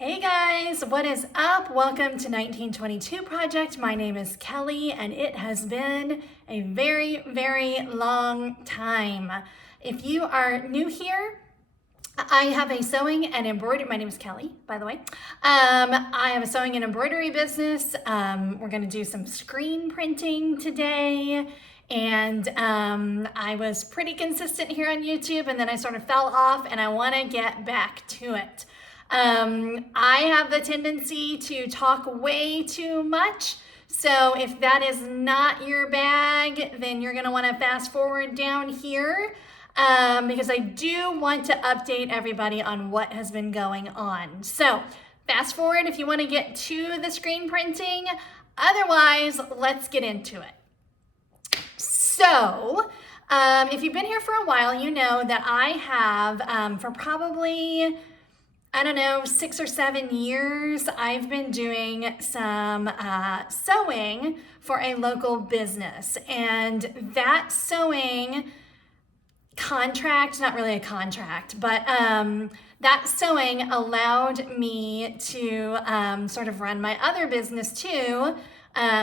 Hey guys, what is up? Welcome to 1922 Project. My name is Kelly and it has been a very, very long time. If you are new here, I have a sewing and embroidery, my name is Kelly, by the way. I have a sewing and embroidery business. We're gonna do some screen printing today. And I was pretty consistent here on YouTube and then I sort of fell off and I wanna get back to it. I have the tendency to talk way too much. So if that is not your bag, then you're gonna wanna fast forward down here because I do want to update everybody on what has been going on. So fast forward if you wanna get to the screen printing. Otherwise, let's get into it. So, if you've been here for a while, you know that I have, for probably, I don't know, 6 or 7 years, I've been doing some sewing for a local business. And that sewing contract, not really a contract, but that sewing allowed me to sort of run my other business too,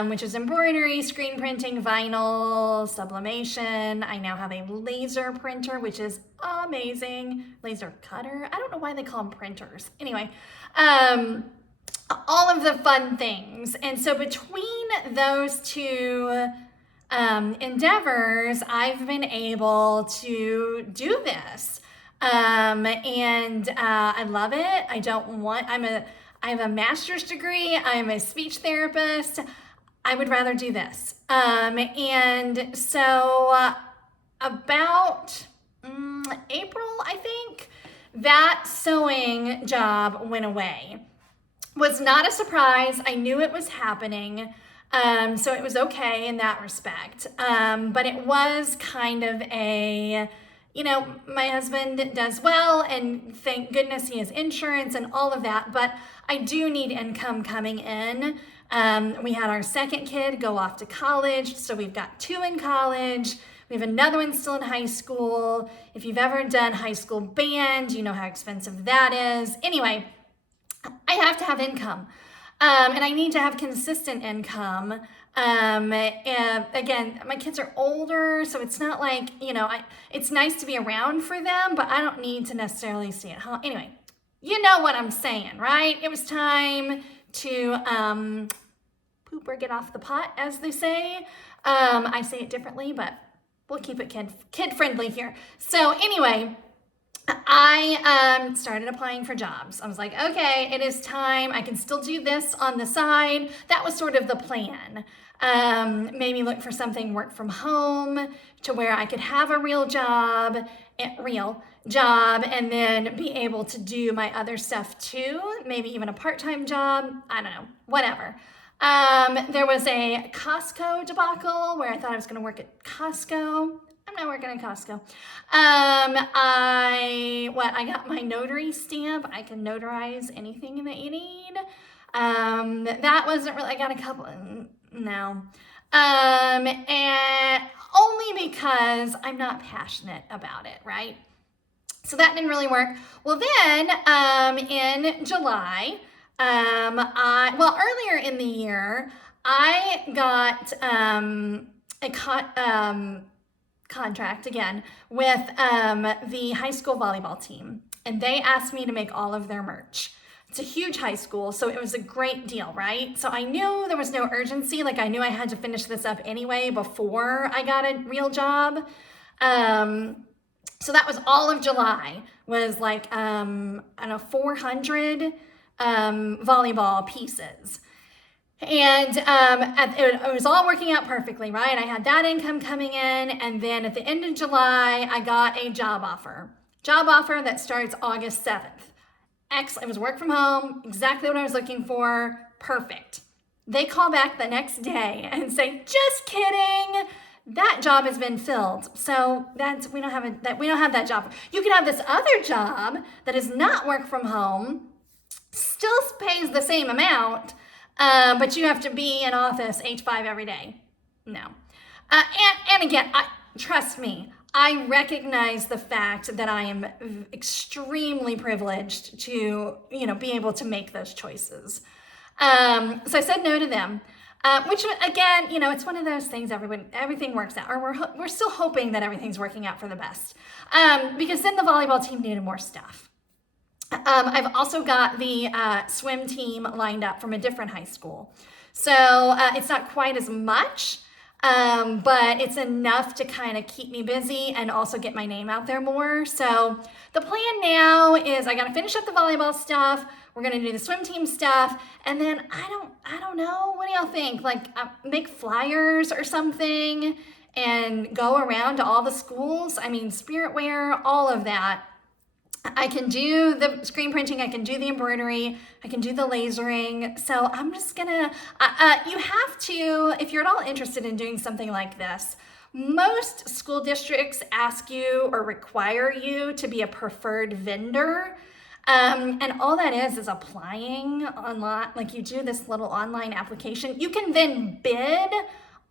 which is embroidery, screen printing, vinyl, sublimation. I now have a laser printer, which is amazing. Laser cutter. I don't know why they call them printers. Anyway, all of the fun things. And so between those two endeavors, I've been able to do this. And I love it. I have a master's degree. I'm a speech therapist. I would rather do this. And so about April, I think, that sewing job went away. Was not a surprise. I knew it was happening. So it was okay in that respect. But it was kind of a, my husband does well and thank goodness he has insurance and all of that, but I do need income coming in. We had our second kid go off to college, so we've got 2 in college. We have another one still in high school. If you've ever done high school band, you know how expensive that is. Anyway, I have to have income. And I need to have consistent income. And again, my kids are older, so it's not like, it's nice to be around for them, but I don't need to necessarily stay at home. Anyway, you know what I'm saying, right? It was time to poop or get off the pot, as they say. I say it differently, but we'll keep it kid-friendly here. So anyway, I started applying for jobs. I was like, okay, it is time. I can still do this on the side. That was sort of the plan. Maybe look for something work from home to where I could have a real job, and then be able to do my other stuff too. Maybe even a part-time job. I don't know, whatever. There was a Costco debacle where I thought I was going to work at Costco. I'm not working at Costco. I got my notary stamp. I can notarize anything that you need. That wasn't really, I got a couple, no. And only because I'm not passionate about it, right? So that didn't really work. Well then, in July, earlier in the year, I got a contract again with the high school volleyball team, and they asked me to make all of their merch. It's a huge high school, so it was a great deal, right? So I knew there was no urgency. Like I knew I had to finish this up anyway before I got a real job. So that was all of July, was like, 400 volleyball pieces. And it was all working out perfectly, right? I had that income coming in, and then at the end of July, I got a job offer. Job offer that starts August 7th. Excellent. It was work from home, exactly what I was looking for. Perfect. They call back the next day and say, just kidding. That job has been filled. So we don't have that job. You can have this other job that is not work from home, still pays the same amount, but you have to be in office 8 to 5 every day. No. And again, trust me, I recognize the fact that I am extremely privileged to, be able to make those choices. So I said no to them, which again, it's one of those things. Everything works out, or we're still hoping that everything's working out for the best, because then the volleyball team needed more stuff. I've also got the swim team lined up from a different high school, so it's not quite as much. But it's enough to kind of keep me busy and also get my name out there more. So the plan now is I got to finish up the volleyball stuff. We're going to do the swim team stuff. And then I don't know. What do y'all think? Like make flyers or something and go around to all the schools. I mean, spirit wear, all of that. I can do the screen printing, I can do the embroidery, I can do the lasering. So I'm just gonna, you have to, if you're at all interested in doing something like this, most school districts ask you or require you to be a preferred vendor. And all that is applying online, like you do this little online application. You can then bid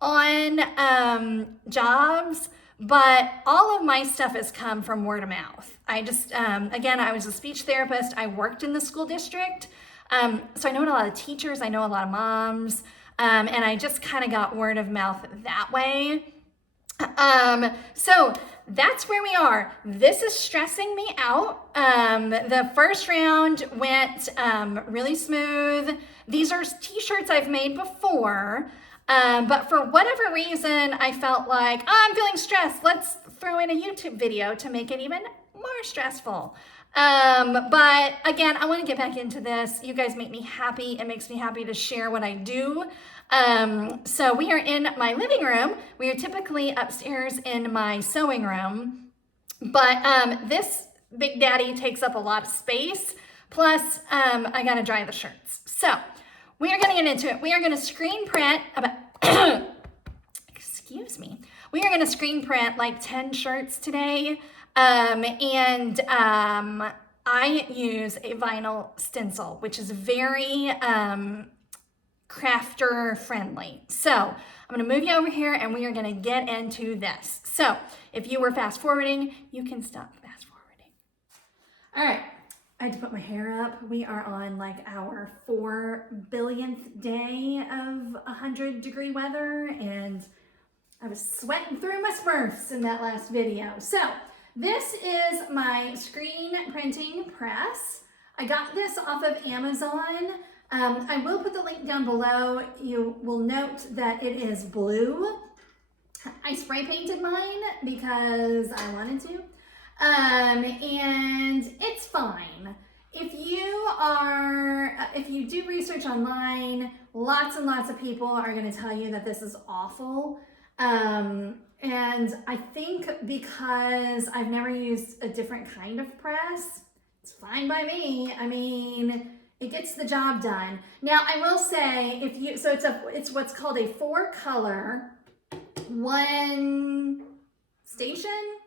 on jobs, but all of my stuff has come from word of mouth. I just, again, I was a speech therapist. I worked in the school district. So I know a lot of teachers, I know a lot of moms, and I just kind of got word of mouth that way. So that's where we are. This is stressing me out. The first round went really smooth. These are t-shirts I've made before. But for whatever reason, I felt like, I'm feeling stressed. Let's throw in a YouTube video to make it even more stressful. But again, I want to get back into this. You guys make me happy. It makes me happy to share what I do. So we are in my living room. We are typically upstairs in my sewing room. But this Big Daddy takes up a lot of space. Plus, I got to dry the shirts. So we are going to get into it. We are going to screen print about, excuse me. We are going to screen print like 10 shirts today. I use a vinyl stencil, which is very crafter friendly. So I'm going to move you over here and we are going to get into this. So if you were fast forwarding, you can stop fast forwarding. All right. I had to put my hair up. We are on like our 4 billionth day of 100-degree weather, and I was sweating through my smurfs in that last video. So this is my screen printing press. I got this off of Amazon. I will put the link down below. You will note that it is blue. I spray painted mine because I wanted to. And it's fine. If you do research online, lots and lots of people are going to tell you that this is awful. And I think because I've never used a different kind of press, it's fine by me. I mean, it gets the job done. Now, I will say, it's what's called a 4-color, 1 station.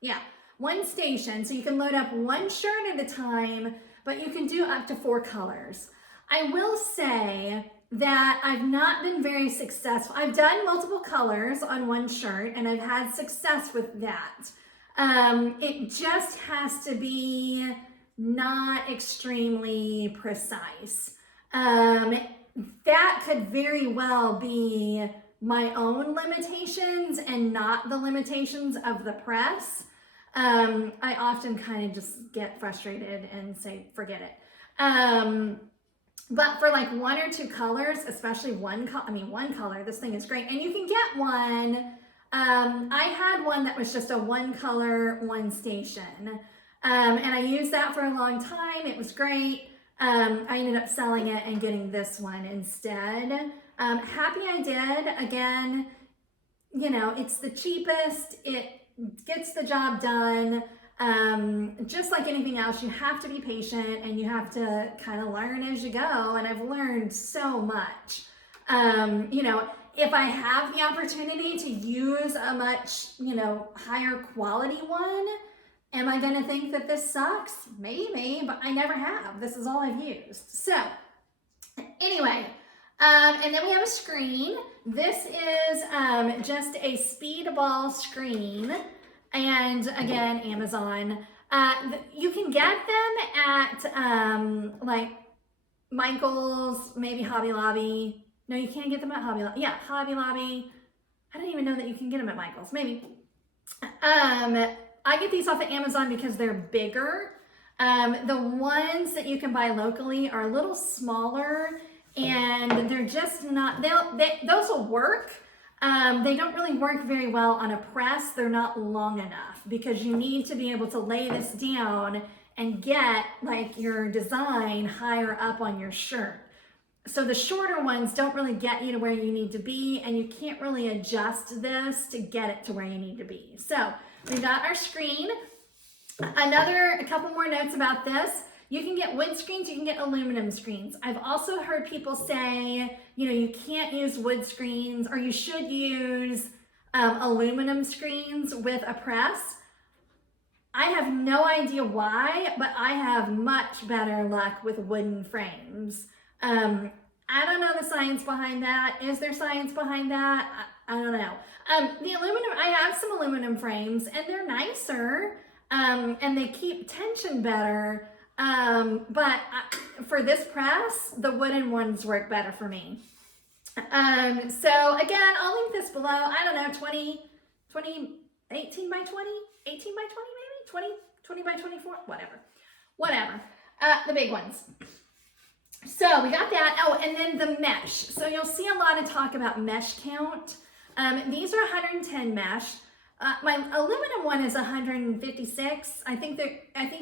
Yeah. 1 station, so you can load up 1 shirt at a time, but you can do up to 4 colors. I will say that I've not been very successful. I've done multiple colors on 1 shirt, and I've had success with that. It just has to be not extremely precise. That could very well be my own limitations and not the limitations of the press. I often kind of just get frustrated and say, forget it. But for like 1 or 2 colors, especially one color, this thing is great. And you can get one, I had one that was just a 1 color, 1 station. And I used that for a long time. It was great. I ended up selling it and getting this one instead. Happy I did. Again, it's the cheapest. It gets the job done. Just like anything else, you have to be patient and you have to kind of learn as you go. And I've learned so much. If I have the opportunity to use a much, higher quality one, am I going to think that this sucks? Maybe, but I never have. This is all I've used. So anyway, and then we have a screen. This is just a speedball screen. And again, Amazon. You can get them at like Michael's, maybe Hobby Lobby. No, you can't get them at Hobby Lobby. Yeah, Hobby Lobby. I don't even know that you can get them at Michael's. Maybe. I get these off of Amazon because they're bigger. The ones that you can buy locally are a little smaller, and they're just not, those will work. They don't really work very well on a press. They're not long enough because you need to be able to lay this down and get like your design higher up on your shirt. So the shorter ones don't really get you to where you need to be, and you can't really adjust this to get it to where you need to be. So we got our screen. A couple more notes about this. You can get wood screens, you can get aluminum screens. I've also heard people say, you know, you can't use wood screens, or you should use aluminum screens with a press. I have no idea why, but I have much better luck with wooden frames. I don't know the science behind that. Is there science behind that? I don't know. The aluminum, I have some aluminum frames, and they're nicer, and they keep tension better. But for this press, the wooden ones work better for me. So again, I'll link this below. I don't know, 18 by 20, 18 by 20 maybe, 20 by 24, whatever. The big ones. So we got that. Oh, and then the mesh. So you'll see a lot of talk about mesh count. These are 110 mesh. My aluminum one is 156. I think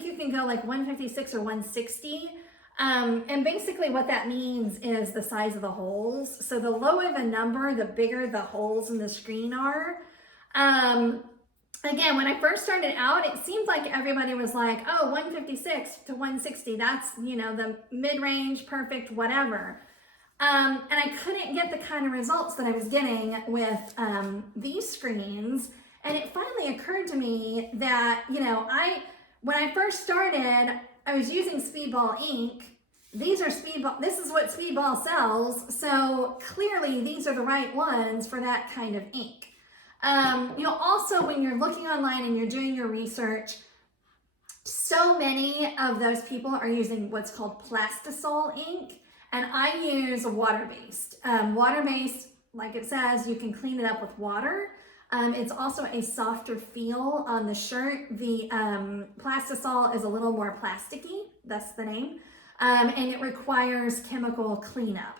you can go like 156 or 160. And basically what that means is the size of the holes. So the lower the number, the bigger the holes in the screen are. Again, when I first started out, it seemed like everybody was like, oh, 156 to 160, that's, you know, the mid-range, perfect, whatever. And I couldn't get the kind of results that I was getting with these screens. And it finally occurred to me that, you know, when I first started, I was using Speedball ink. These are Speedball, this is what Speedball sells. So clearly these are the right ones for that kind of ink. You know, also when you're looking online and you're doing your research, so many of those people are using what's called plastisol ink, and I use water-based. Water-based, like it says, you can clean it up with water. It's also a softer feel on the shirt. The plastisol is a little more plasticky, that's the name, and it requires chemical cleanup.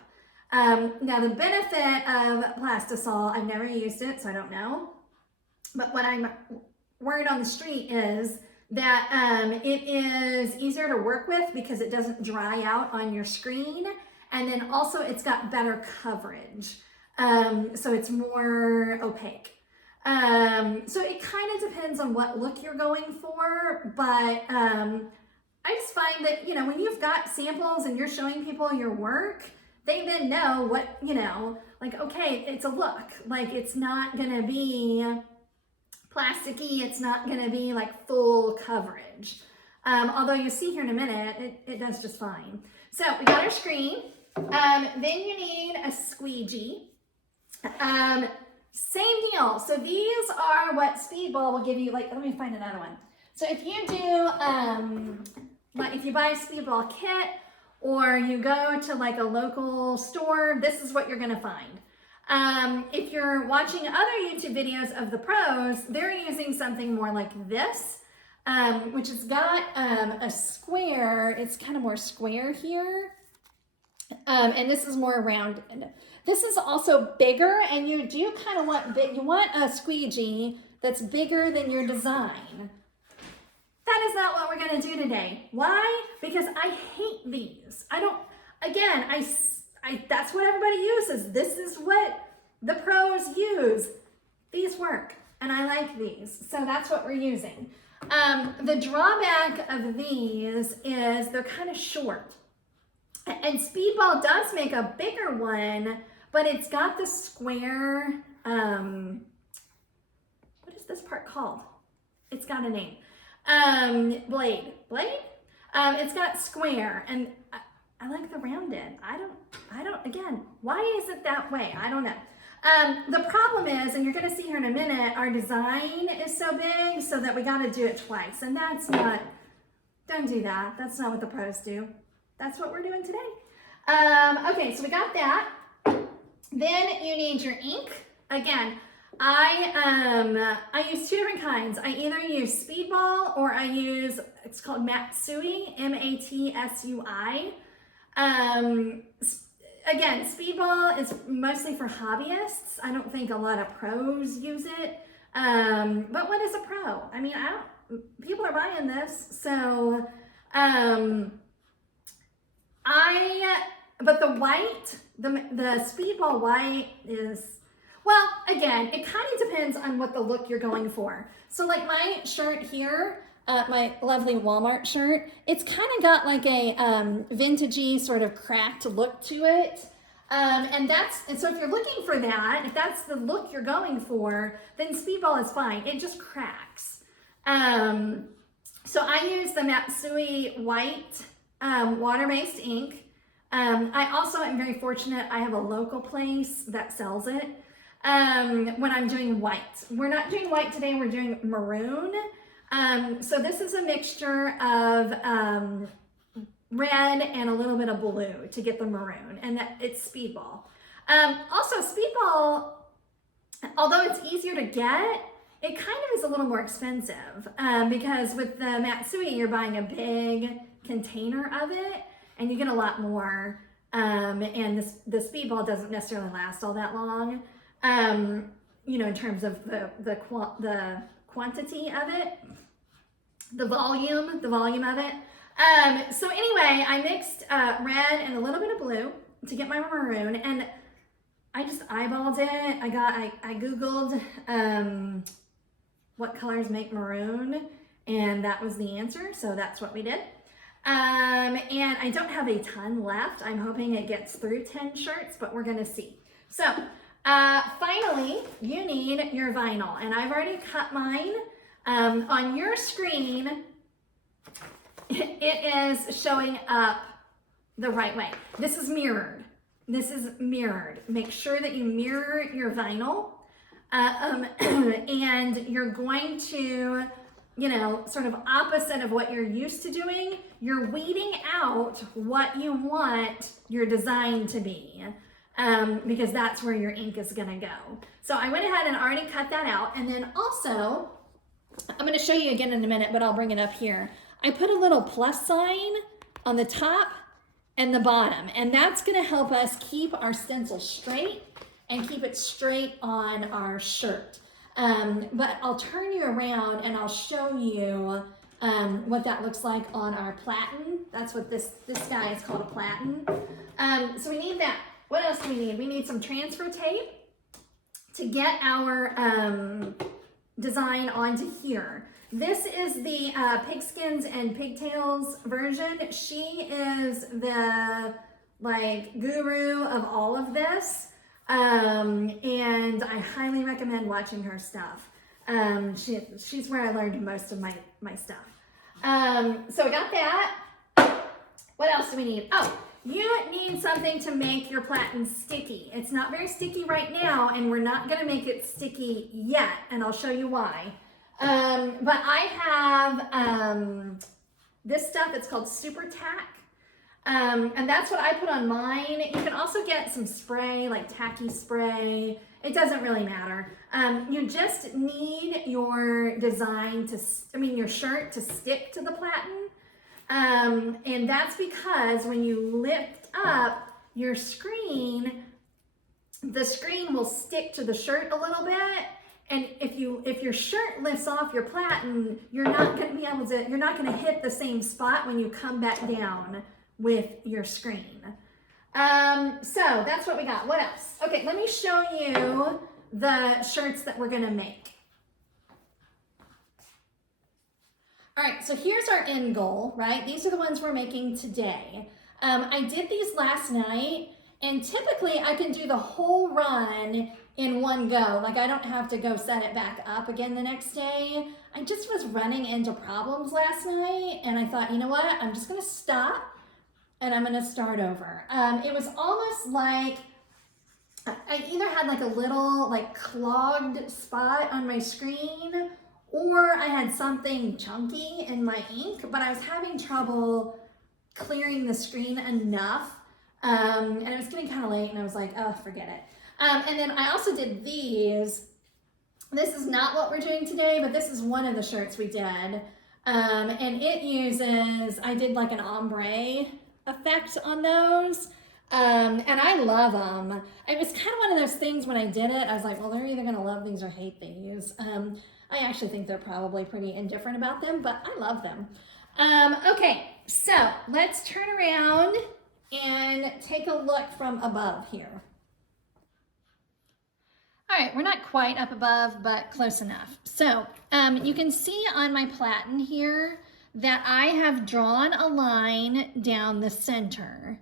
Now the benefit of plastisol, I've never used it, so I don't know. But what I'm word on the street is that it is easier to work with because it doesn't dry out on your screen. And then also it's got better coverage. So it's more opaque. So it kind of depends on what look you're going for, but I just find that, you know, when you've got samples and you're showing people your work, they then know what, you know, like, okay, it's a look. Like, it's not going to be plasticky. It's not going to be like full coverage. Although you'll see here in a minute, it does just fine. So we got our screen. Then you need a squeegee. Same deal. So these are what Speedball will give you. Like, let me find another one. So if you do, like if you buy a Speedball kit, or you go to like a local store, this is what you're gonna find. If you're watching other YouTube videos of the pros, they're using something more like this, which has got a square. It's kind of more square here. And this is more rounded. This is also bigger, and you do kind of want you want a squeegee that's bigger than your design. That is not what we're going to do today. Why? Because I hate these. I don't, again, that's what everybody uses. This is what the pros use. These work, and I like these. So that's what we're using. The drawback of these is they're kind of short. And Speedball does make a bigger one, but it's got the square, what is this part called? It's got a name. Blade. It's got square, and I like the rounded. I don't, again, why is it that way? I don't know. The problem is, and you're going to see here in a minute, our design is so big so that we got to do it twice. And that's not, don't do that. That's not what the pros do. That's what we're doing today. Okay, so we got that. Then you need your ink. Again, I use two different kinds. I either use Speedball or I use, it's called Matsui, M-A-T-S-U-I. Again, Speedball is mostly for hobbyists. I don't think a lot of pros use it. But what is a pro? I mean, people are buying this. So, but the white, the Speedball white is, well, again, it kind of depends on what the look you're going for. So like my shirt here, my lovely Walmart shirt, it's kind of got like a vintagey sort of cracked look to it. And so if you're looking for that, if that's the look you're going for, then Speedball is fine. It just cracks. So I use the Matsui white water-based ink. I also am very fortunate. I have a local place that sells it when I'm doing white. We're not doing white today. We're doing maroon. So this is a mixture of red and a little bit of blue to get the maroon, and it's Speedball. Also, Speedball, although it's easier to get, it kind of is a little more expensive because with the Matsui, you're buying a big container of it, and you get a lot more, and the Speedball doesn't necessarily last all that long, you know, in terms of the quantity of it, the volume of it. So anyway, I mixed red and a little bit of blue to get my maroon, and I just eyeballed it. I Googled what colors make maroon, and that was the answer, so that's what we did. And I don't have a ton left. I'm hoping it gets through 10 shirts, but we're gonna see. So finally, you need your vinyl, and I've already cut mine. On your screen, it is showing up the right way. This is mirrored. This is mirrored. Make sure that you mirror your vinyl. And you're going to, you know, sort of opposite of what you're used to doing, you're weeding out what you want your design to be. Because that's where your ink is gonna go. So I went ahead and already cut that out. And then also, I'm gonna show you again in a minute, but I'll bring it up here. I put a little plus sign on the top and the bottom, and that's gonna help us keep our stencil straight and keep it straight on our shirt. But I'll turn you around and I'll show you what that looks like on our platen. That's what this guy is called, a platen. So we need that. What else do we need? We need some transfer tape to get our design onto here. This is the Pigskins and Pigtails version. She is the like guru of all of this. And I highly recommend watching her stuff. She's where I learned most of my stuff. So we got that. What else do we need? Oh, you need something to make your platen sticky. It's not very sticky right now, and we're not gonna make it sticky yet, and I'll show you why. But I have this stuff, it's called Super Tack. And that's what I put on mine. You can also get some spray, like tacky spray. It doesn't really matter. You just need your design your shirt to stick to the platen. And that's because when you lift up your screen, the screen will stick to the shirt a little bit. And if your shirt lifts off your platen, you're not gonna hit the same spot when you come back down with your screen. So that's what we got. What else? Okay, let me show you the shirts that we're gonna make. All right, so here's our end goal, right? These are the ones we're making today. I did these last night, and typically I can do the whole run in one go. Like I don't have to go set it back up again the next day. I just was running into problems last night, and I thought, you know what? I'm just gonna stop and I'm gonna start over. It was almost like I either had like a little like clogged spot on my screen, or I had something chunky in my ink, but I was having trouble clearing the screen enough. And it was getting kind of late and I was like, oh, forget it. And then I also did these. This is not what we're doing today, but this is one of the shirts we did. And it uses, I did like an ombre effect on those. And I love them. It was kind of one of those things when I did it, I was like, well, they're either gonna love these or hate these. I actually think they're probably pretty indifferent about them, but I love them. Okay, so let's turn around and take a look from above here. All right, we're not quite up above, but close enough. So you can see on my platen here that I have drawn a line down the center.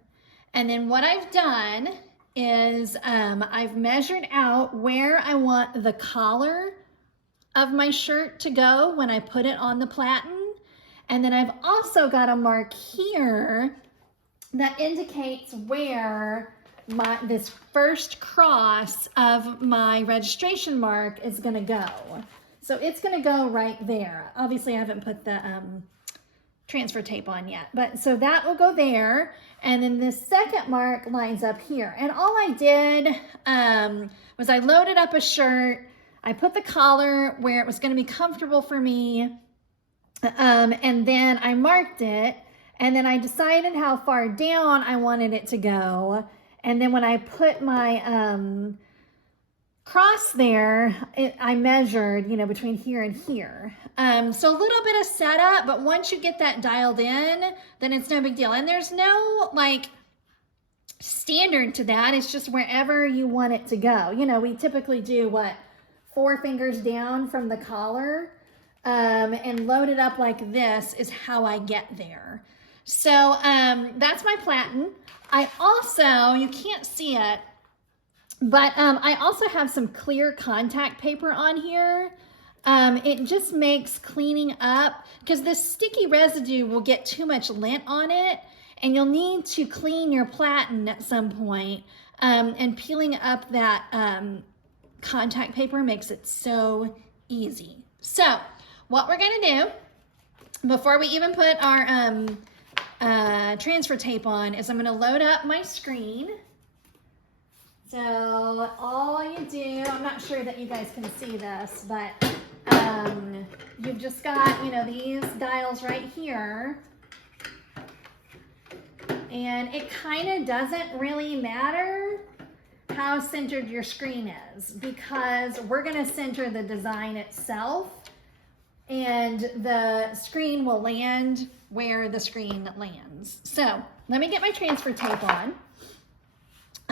And then what I've done is I've measured out where I want the collar of my shirt to go when I put it on the platen. And then I've also got a mark here that indicates where this first cross of my registration mark is gonna go. So it's gonna go right there. Obviously I haven't put the transfer tape on yet, but so that will go there. And then this second mark lines up here. And all I did was I loaded up a shirt, I put the collar where it was gonna be comfortable for me, and then I marked it, and then I decided how far down I wanted it to go. And then when I put my cross there, I measured, you know, between here and here. So a little bit of setup, but once you get that dialed in, then it's no big deal. And there's no like standard to that. It's just wherever you want it to go. You know, we typically do what, 4 fingers down from the collar, and load it up like this is how I get there. So that's my platen. I also, you can't see it, but I also have some clear contact paper on here. It just makes cleaning up, because this sticky residue will get too much lint on it, and you'll need to clean your platen at some point. And peeling up that contact paper makes it so easy. So what we're gonna do, before we even put our transfer tape on, is I'm gonna load up my screen. So all you do, I'm not sure that you guys can see this, but you've just got, you know, these dials right here. And it kind of doesn't really matter how centered your screen is, because we're gonna center the design itself, and the screen will land where the screen lands. So let me get my transfer tape on.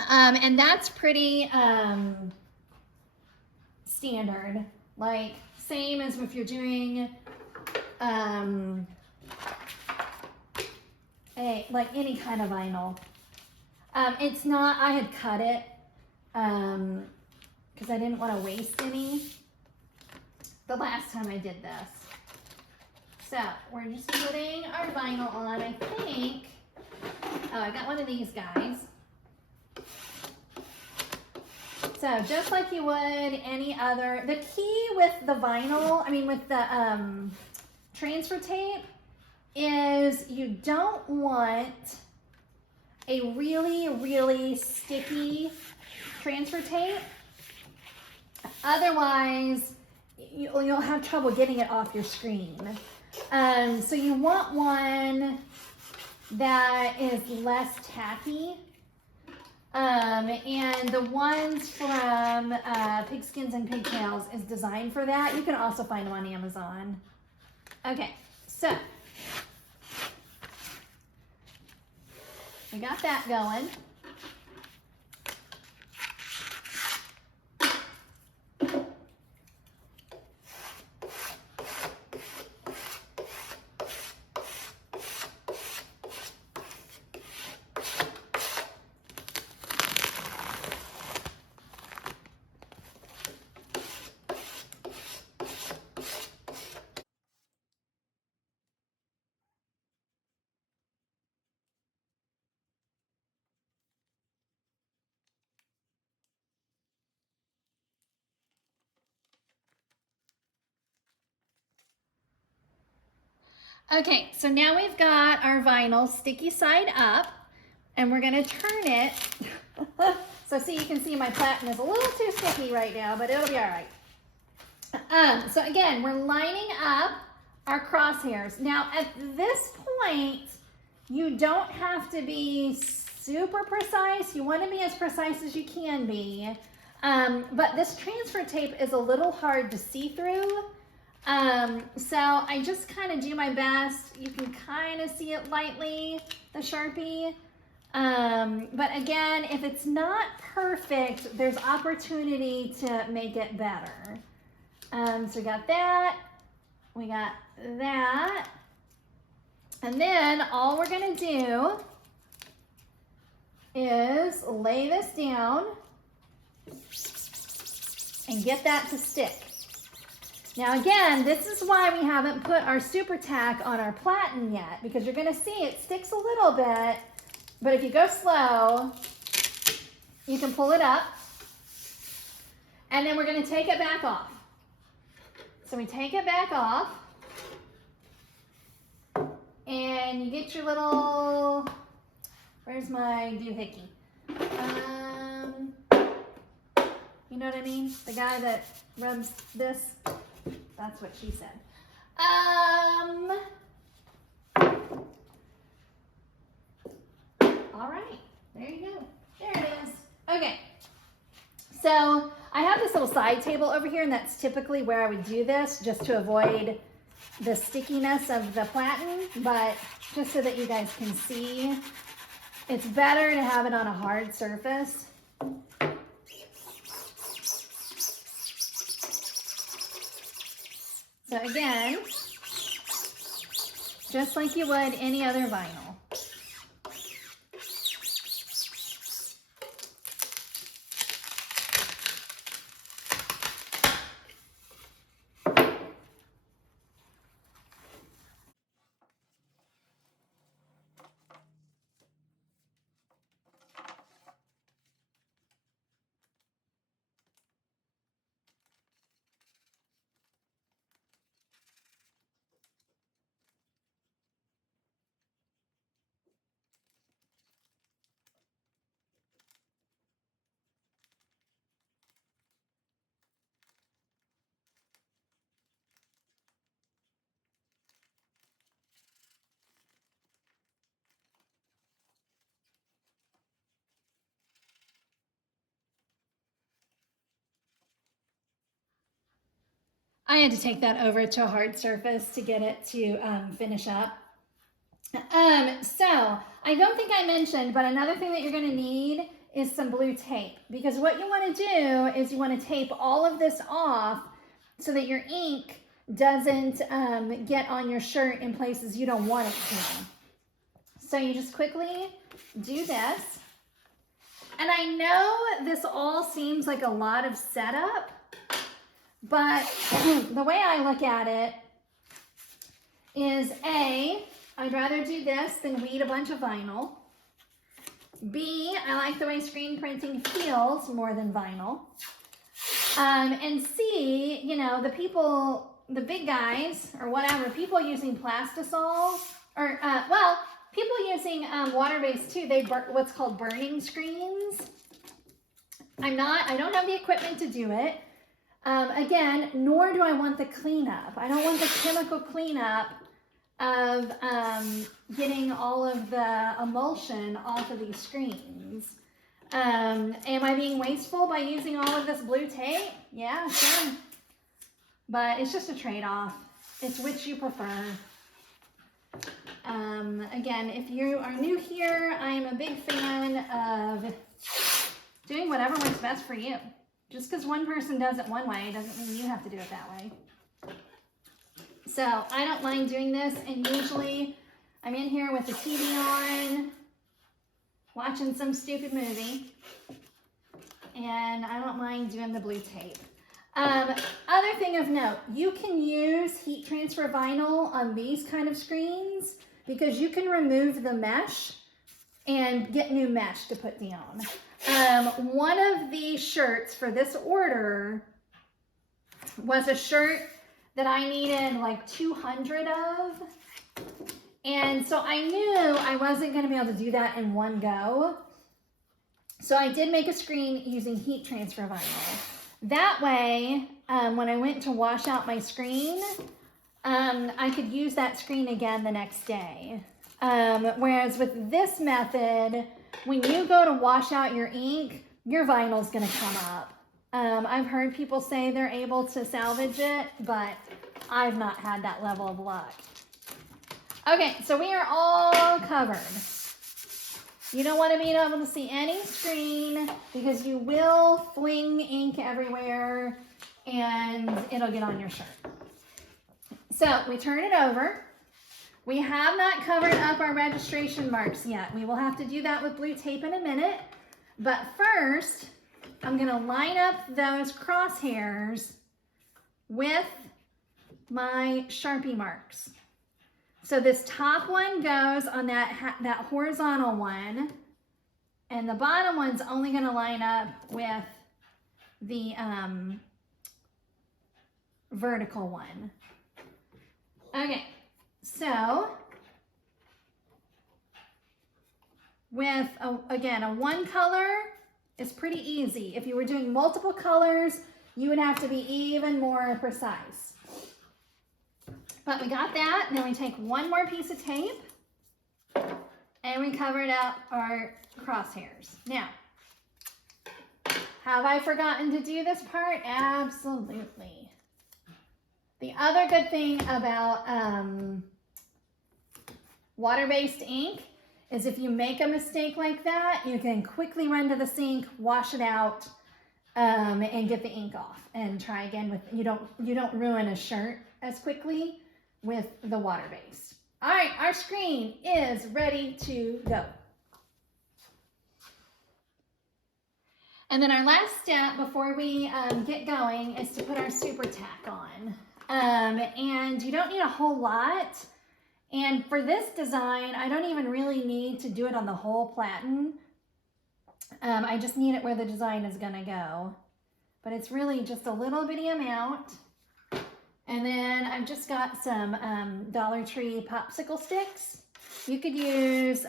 And that's pretty standard, like same as if you're doing like any kind of vinyl. It's not, I had cut it because I didn't want to waste any the last time I did this. So we're just putting our vinyl on, I think. Oh, I got one of these guys. So just like you would any other, the key with the vinyl, I mean with the transfer tape, is you don't want a really, really sticky transfer tape. Otherwise, you'll have trouble getting it off your screen. So you want one that is less tacky. And the ones from Pigskins and Pigtails is designed for that. You can also find them on Amazon. Okay, so we got that going. Okay, so now we've got our vinyl sticky side up, and we're gonna turn it. So see, you can see my platen is a little too sticky right now, but it'll be all right. So again, we're lining up our crosshairs. Now at this point, you don't have to be super precise. You want to be as precise as you can be. But this transfer tape is a little hard to see through. So I just kind of do my best. You can kind of see it lightly, the Sharpie. But again, if it's not perfect, there's opportunity to make it better. So we got that, we got that, and then all we're gonna do is lay this down and get that to stick. Now again, this is why we haven't put our super tack on our platen yet, because you're gonna see it sticks a little bit, but if you go slow, you can pull it up, and then we're gonna take it back off. So we take it back off, and you get your little, where's my doohickey? You know what I mean? The guy that rubs this, that's what she said. All right, there you go. There it is. Okay, so I have this little side table over here, and that's typically where I would do this, just to avoid the stickiness of the platen, but just so that you guys can see, it's better to have it on a hard surface. So again, just like you would any other vinyl. I had to take that over to a hard surface to get it to finish up. So I don't think I mentioned, but another thing that you're going to need is some blue tape, because what you want to do is you want to tape all of this off so that your ink doesn't get on your shirt in places you don't want it to. So you just quickly do this. And I know this all seems like a lot of setup, but the way I look at it is A, I'd rather do this than weed a bunch of vinyl. B, I like the way screen printing feels more than vinyl. And C, you know, the people, the big guys or whatever, people using plastisol, or well, people using water-based too, they burn what's called burning screens. I don't have the equipment to do it. Again, nor do I want the cleanup. I don't want the chemical cleanup of getting all of the emulsion off of these screens. Am I being wasteful by using all of this blue tape? Yeah, sure. But it's just a trade-off. It's which you prefer. Again, if you are new here, I am a big fan of doing whatever works best for you. Just because one person does it one way doesn't mean you have to do it that way. So I don't mind doing this, and usually I'm in here with the TV on, watching some stupid movie, and I don't mind doing the blue tape. Other thing of note, you can use heat transfer vinyl on these kind of screens because you can remove the mesh and get new mesh to put down. One of the shirts for this order was a shirt that I needed like 200 of, And so I knew I wasn't going to be able to do that in one go. So I did make a screen using heat transfer vinyl. That way, when I went to wash out my screen, I could use that screen again the next day. Whereas with this method, when you go to wash out your ink, your vinyl's going to come up. I've heard people say they're able to salvage it, but I've not had that level of luck. Okay, so we are all covered. You don't want to be able to see any screen because you will fling ink everywhere and it'll get on your shirt. So we turn it over. We have not covered up our registration marks yet. We will have to do that with blue tape in a minute. But first, I'm going to line up those crosshairs with my Sharpie marks. So this top one goes on that horizontal one, and the bottom one's only going to line up with the vertical one. Okay, so with, again, a one color is pretty easy. If you were doing multiple colors, you would have to be even more precise. But we got that, and then we take one more piece of tape and we covered up our crosshairs. Now, have I forgotten to do this part? Absolutely. The other good thing about water-based ink is if you make a mistake like that, you can quickly run to the sink, wash it out, and get the ink off and try again with, you don't ruin a shirt as quickly with the water-based. All right, our screen is ready to go. And then our last step before we get going is to put our super tack on. And you don't need a whole lot. And for this design, I don't even really need to do it on the whole platen. I just need it where the design is gonna go. But it's really just a little bitty amount. And then I've just got some Dollar Tree popsicle sticks. You could use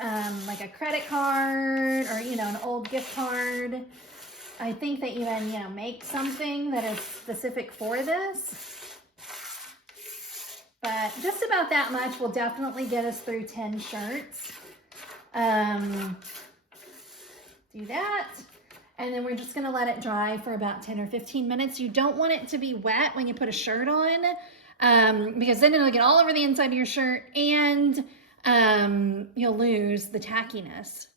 like a credit card or, an old gift card. I think they even, make something that is specific for this. But just about that much will definitely get us through 10 shirts. Do that. And then we're just going to let it dry for about 10 or 15 minutes. You don't want it to be wet when you put a shirt on because then it'll get all over the inside of your shirt and you'll lose the tackiness.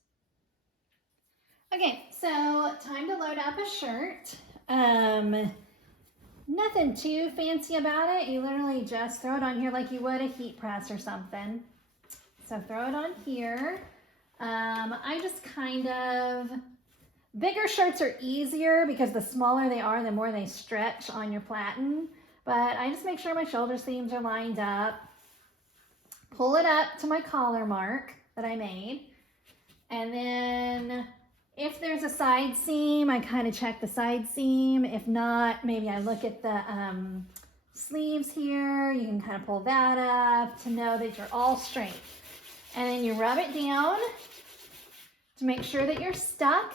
Okay, so time to load up a shirt. Nothing too fancy about it. You literally just throw it on here like you would a heat press or something. So throw it on here. I just kind of... Bigger shirts are easier because the smaller they are, the more they stretch on your platen. But I just make sure my shoulder seams are lined up. Pull it up to my collar mark that I made. And then if there's a side seam, I kind of check the side seam. If not, maybe I look at the sleeves here. You can kind of pull that up to know that you're all straight. And then you rub it down to make sure that you're stuck.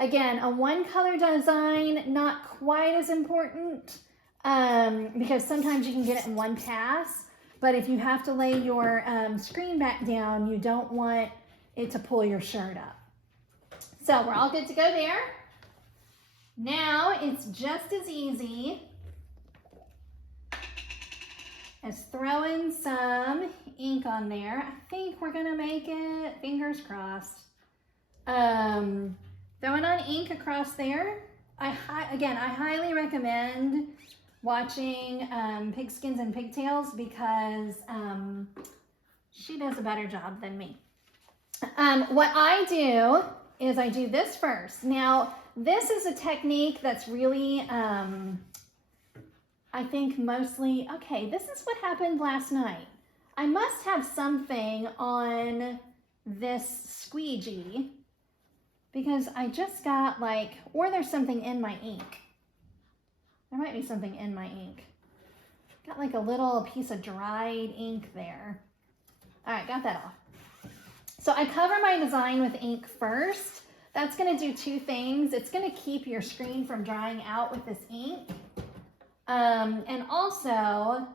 Again, a one color design, not quite as important because sometimes you can get it in one pass. But if you have to lay your screen back down, you don't want it to pull your shirt up. So we're all good to go there. Now it's just as easy as throwing some ink on there. I think we're gonna make it, fingers crossed. Throwing on ink across there. I highly recommend watching Pigskins and Pigtails because she does a better job than me. What I do is I do this first. Now, this is a technique that's really, I think mostly, okay, this is what happened last night. I must have something on this squeegee because I just got or there's something in my ink. There might be something in my ink. Got a little piece of dried ink there. All right, got that off. So I cover my design with ink first. That's gonna do two things. It's gonna keep your screen from drying out with this ink. And also,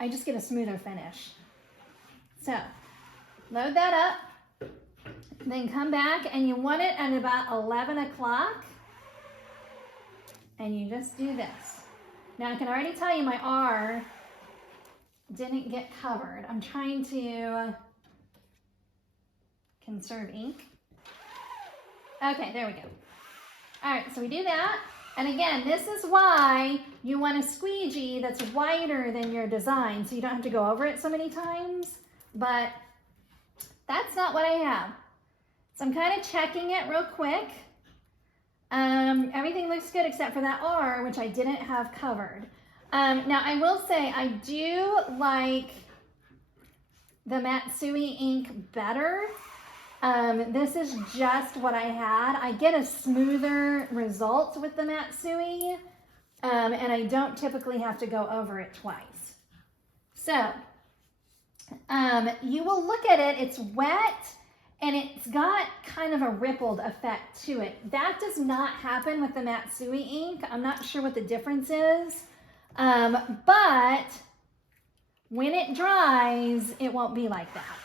I just get a smoother finish. So, load that up, then come back, and you want it at about 11 o'clock, and you just do this. Now, I can already tell you my R didn't get covered. I'm trying to conserve ink. Okay, there we go. All right, so we do that. And again, this is why you want a squeegee that's wider than your design, so you don't have to go over it so many times, but that's not what I have. So I'm kind of checking it real quick. Everything looks good except for that R, which I didn't have covered. Now I will say I do like the Matsui ink better. This is just what I had. I get a smoother result with the Matsui, and I don't typically have to go over it twice. So, you will look at it, it's wet, and it's got kind of a rippled effect to it. That does not happen with the Matsui ink. I'm not sure what the difference is, but when it dries, it won't be like that.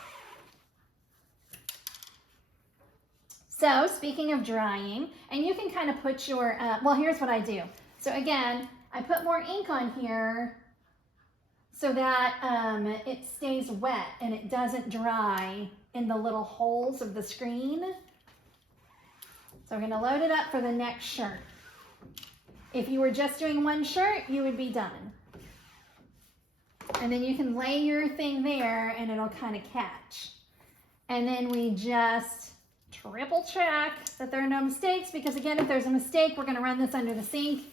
So speaking of drying, and you can kind of put your, well, here's what I do. So again, I put more ink on here so that it stays wet and it doesn't dry in the little holes of the screen. So we're gonna load it up for the next shirt. If you were just doing one shirt, you would be done. And then you can lay your thing there and it'll kind of catch. And then we just triple check that there are no mistakes, because again, if there's a mistake, we're gonna run this under the sink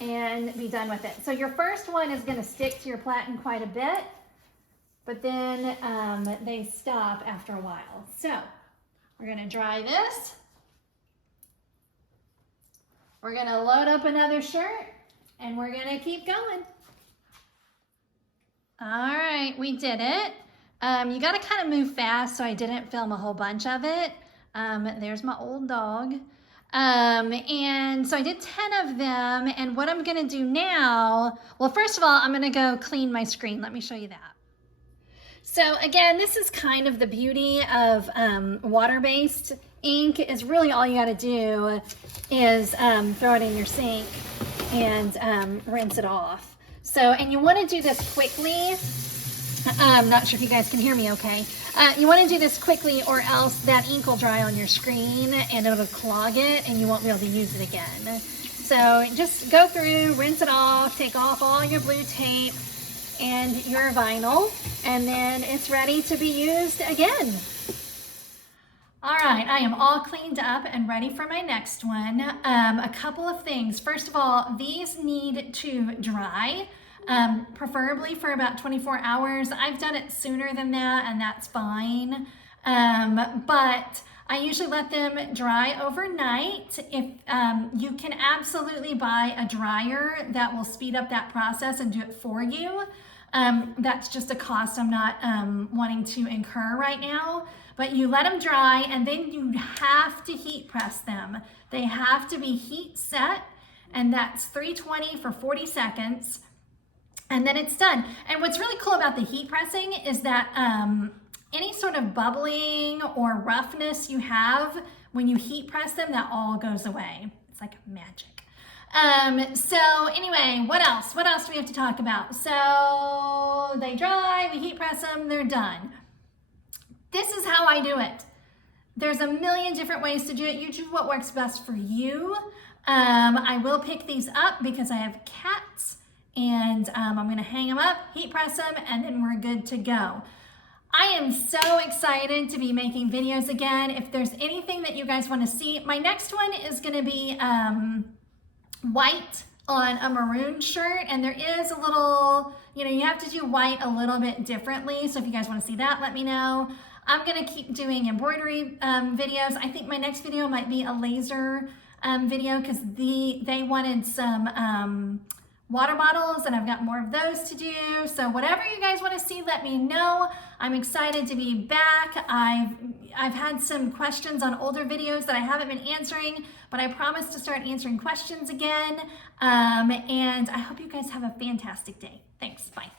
and be done with it. So your first one is gonna stick to your platen quite a bit, but then they stop after a while. So we're gonna dry this. We're gonna load up another shirt and we're gonna keep going. All right, we did it. You gotta kind of move fast so I didn't film a whole bunch of it. There's my old dog. And so I did 10 of them, and what I'm gonna do now, well, first of all, I'm gonna go clean my screen. Let me show you that. So again, this is kind of the beauty of water-based ink, is really all you gotta do is throw it in your sink and rinse it off. So, and you wanna do this quickly. I'm not sure if you guys can hear me okay. You want to do this quickly or else that ink will dry on your screen and it'll clog it and you won't be able to use it again. So just go through, rinse it off, take off all your blue tape and your vinyl, and then it's ready to be used again. All right, I am all cleaned up and ready for my next one. A couple of things. First of all, these need to dry. Preferably for about 24 hours. I've done it sooner than that, and that's fine. But I usually let them dry overnight. If you can absolutely buy a dryer that will speed up that process and do it for you. That's just a cost I'm not wanting to incur right now. But you let them dry, and then you have to heat press them. They have to be heat set, and that's 320 for 40 seconds. And then it's done. And what's really cool about the heat pressing is that any sort of bubbling or roughness you have when you heat press them, that all goes away. It's like magic. So anyway, what else? What else do we have to talk about? So they dry, we heat press them, they're done. This is how I do it. There's a million different ways to do it. You do what works best for you. I will pick these up because I have cats. And I'm gonna hang them up, heat press them, and then we're good to go. I am so excited to be making videos again. If there's anything that you guys wanna see, my next one is gonna be white on a maroon shirt, and there is a little, you have to do white a little bit differently, so if you guys wanna see that, let me know. I'm gonna keep doing embroidery videos. I think my next video might be a laser video, because they wanted some water bottles, and I've got more of those to do. So whatever you guys want to see, let me know. I'm excited to be back. I've had some questions on older videos that I haven't been answering, but I promise to start answering questions again. And I hope you guys have a fantastic day. Thanks. Bye.